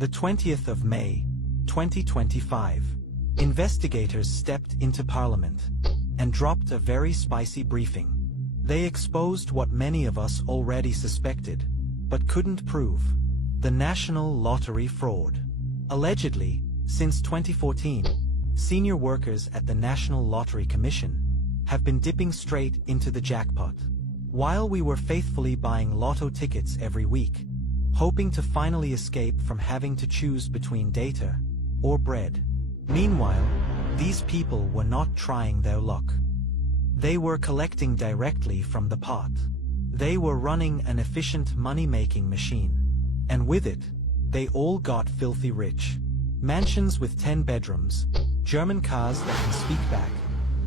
The 20th of May, 2025. Investigators stepped into Parliament and dropped a very spicy briefing. They exposed what many of us already suspected, but couldn't prove: the national lottery fraud. Allegedly, since 2014, senior workers at the National Lottery Commission have been dipping straight into the jackpot, while we were faithfully buying lotto tickets every week, hoping to finally escape from having to choose between data or bread. Meanwhile, these people were not trying their luck. They were collecting directly from the pot. They were running an efficient money-making machine. And with it, they all got filthy rich. Mansions with 10 bedrooms, German cars that can speak back,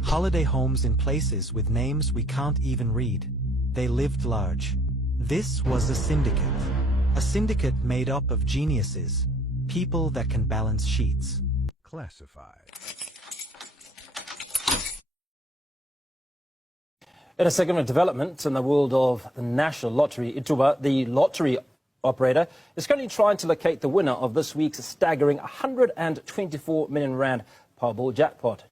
holiday homes in places with names we can't even read. They lived large. This was a syndicate. A syndicate made up of geniuses, people that can balance sheets. Classified. In a second of development in the world of the National Lottery, Ituba, the lottery operator, is currently trying to locate the winner of this week's staggering 124 million rand Powerball jackpot.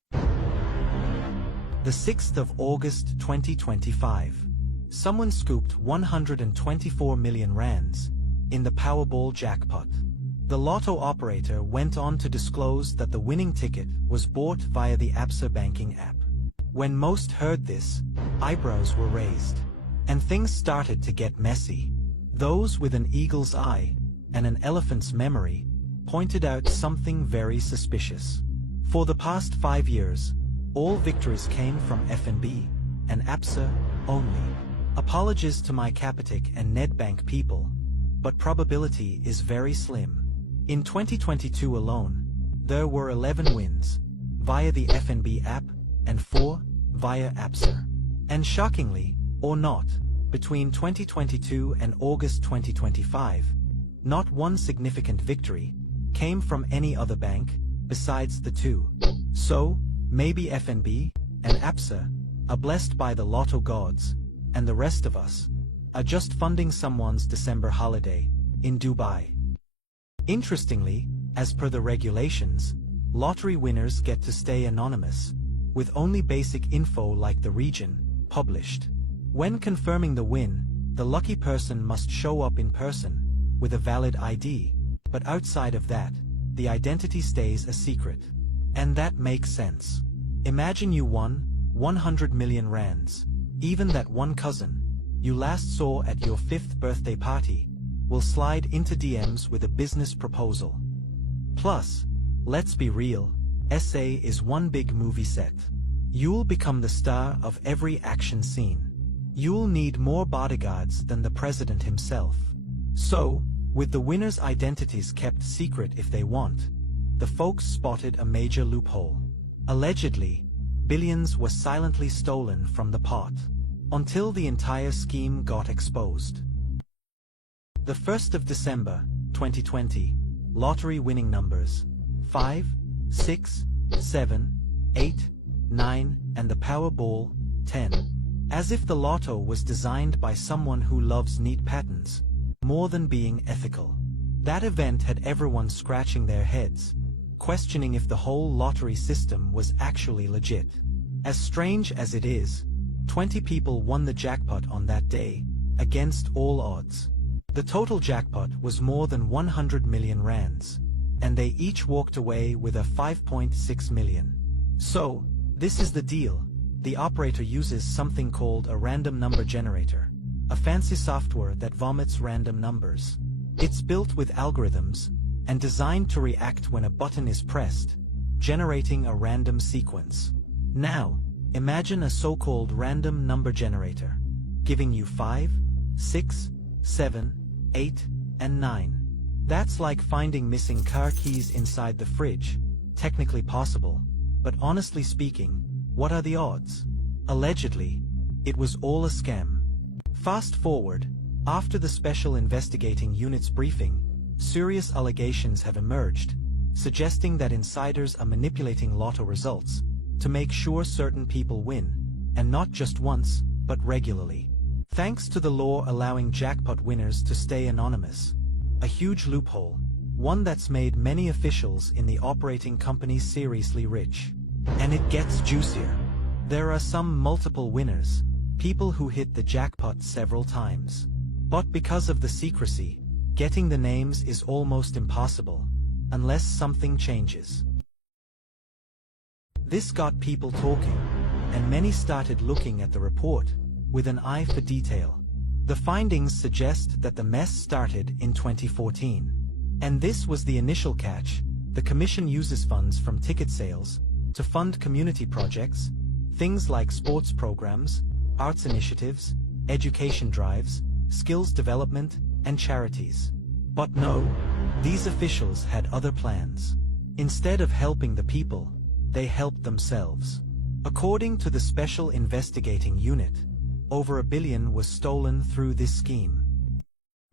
The 6th of August 2025. Someone scooped 124 million rands in the Powerball jackpot. The lotto operator went on to disclose that the winning ticket was bought via the Absa banking app. When most heard this, eyebrows were raised, and things started to get messy. Those with an eagle's eye and an elephant's memory pointed out something very suspicious. For the past 5 years, all victories came from FNB and Absa only. Apologies to my Capitec and Nedbank people, but probability is very slim. In 2022 alone, there were 11 wins via the FNB app and 4 via Absa. And shockingly, or not, between 2022 and August 2025, not one significant victory came from any other bank besides the two. So, maybe FNB and Absa are blessed by the lotto gods, and the rest of us are just funding someone's December holiday in Dubai. Interestingly, as per the regulations, lottery winners get to stay anonymous, with only basic info like the region published. When confirming the win, the lucky person must show up in person with a valid ID, but outside of that, the identity stays a secret. And that makes sense. Imagine you won 100 million rands. Even that one cousin you last saw at your 5th birthday party will slide into DMs with a business proposal. Plus, let's be real, SA is one big movie set. You'll become the star of every action scene. You'll need more bodyguards than the president himself. So, with the winners' identities kept secret if they want, the folks spotted a major loophole. Allegedly, billions were silently stolen from the pot, until the entire scheme got exposed. The 1st of December, 2020, lottery winning numbers 5, 6, 7, 8, 9, and the Powerball 10. As if the lotto was designed by someone who loves neat patterns more than being ethical. That event had everyone scratching their heads, questioning if the whole lottery system was actually legit. As strange as it is, 20 people won the jackpot on that day, against all odds. The total jackpot was more than 100 million rands, and they each walked away with a 5.6 million. So, this is the deal. The operator uses something called a random number generator, a fancy software that vomits random numbers. It's built with algorithms and designed to react when a button is pressed, generating a random sequence. Now, imagine a so-called random number generator, giving you 5, 6, 7, 8, and 9. That's like finding missing car keys inside the fridge. Technically possible, but honestly speaking, what are the odds? Allegedly, it was all a scam. Fast forward, after the Special Investigating Unit's briefing, serious allegations have emerged, suggesting that insiders are manipulating lotto results to make sure certain people win, and not just once, but regularly. Thanks to the law allowing jackpot winners to stay anonymous, a huge loophole, one that's made many officials in the operating company seriously rich. And it gets juicier. There are some multiple winners, people who hit the jackpot several times. But because of the secrecy, getting the names is almost impossible, unless something changes. This got people talking, and many started looking at the report with an eye for detail. The findings suggest that the mess started in 2014. And this was the initial catch. The commission uses funds from ticket sales to fund community projects, things like sports programs, arts initiatives, education drives, skills development, and charities. But no, these officials had other plans. Instead of helping the people, they helped themselves. According to the Special Investigating Unit, over $1 billion was stolen through this scheme.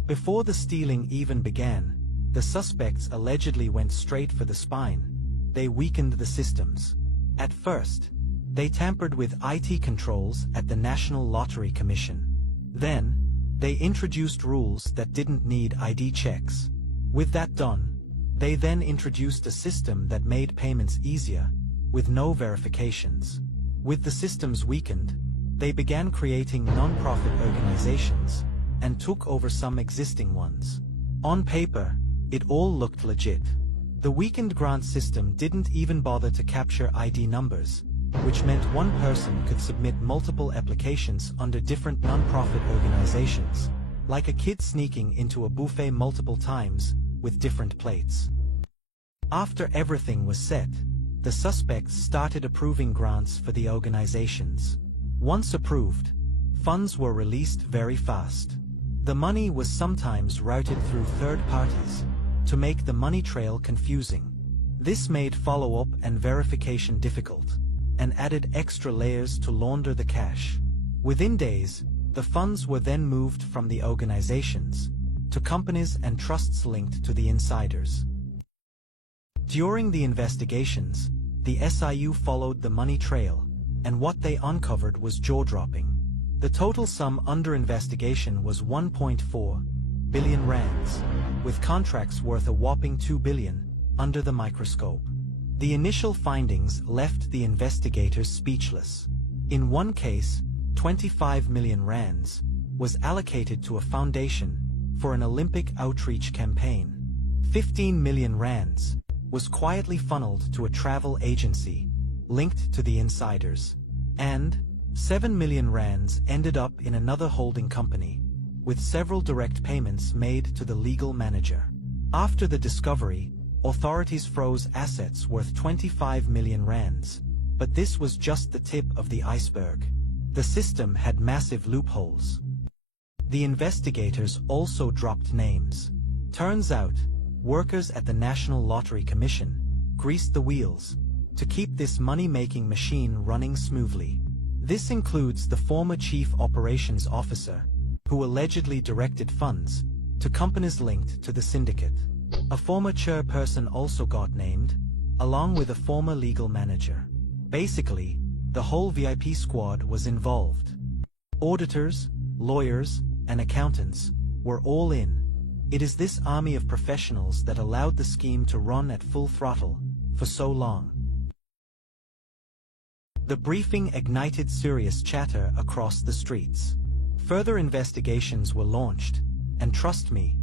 Before the stealing even began, the suspects allegedly went straight for the spine. They weakened the systems. At first, they tampered with IT controls at the National Lottery Commission. Then, they introduced rules that didn't need ID checks. With that done, they then introduced a system that made payments easier, with no verifications. With the systems weakened, they began creating non-profit organizations and took over some existing ones. On paper, it all looked legit. The weakened grant system didn't even bother to capture ID numbers, which meant one person could submit multiple applications under different non-profit organizations, like a kid sneaking into a buffet multiple times with different plates. After everything was set, the suspects started approving grants for the organizations. Once approved, funds were released very fast. The money was sometimes routed through third parties to make the money trail confusing. This made follow-up and verification difficult, and added extra layers to launder the cash. Within days, the funds were then moved from the organizations to companies and trusts linked to the insiders. During the investigations, the SIU followed the money trail, and what they uncovered was jaw-dropping. The total sum under investigation was 1.4 billion rands, with contracts worth a whopping 2 billion under the microscope. The initial findings left the investigators speechless. In one case, 25 million rands was allocated to a foundation for an Olympic outreach campaign. 15 million rands was quietly funneled to a travel agency linked to the insiders. And 7 million rands ended up in another holding company, with several direct payments made to the legal manager. After the discovery, authorities froze assets worth 25 million rands, but this was just the tip of the iceberg. The system had massive loopholes. The investigators also dropped names. Turns out, workers at the National Lottery Commission greased the wheels to keep this money-making machine running smoothly. This includes the former chief operations officer, who allegedly directed funds to companies linked to the syndicate. A former chairperson also got named, along with a former legal manager. Basically, the whole VIP squad was involved. Auditors, lawyers, and accountants were all in. It is this army of professionals that allowed the scheme to run at full throttle for so long. The briefing ignited serious chatter across the streets. Further investigations were launched, and trust me,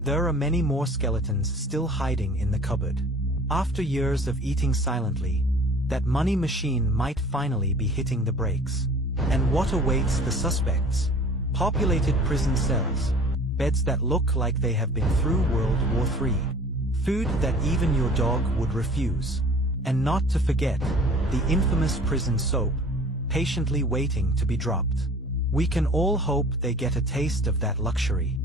there are many more skeletons still hiding in the cupboard. After years of eating silently, that money machine might finally be hitting the brakes. And what awaits the suspects? Populated prison cells, beds that look like they have been through World War III, food that even your dog would refuse, and not to forget, the infamous prison soap, patiently waiting to be dropped. We can all hope they get a taste of that luxury.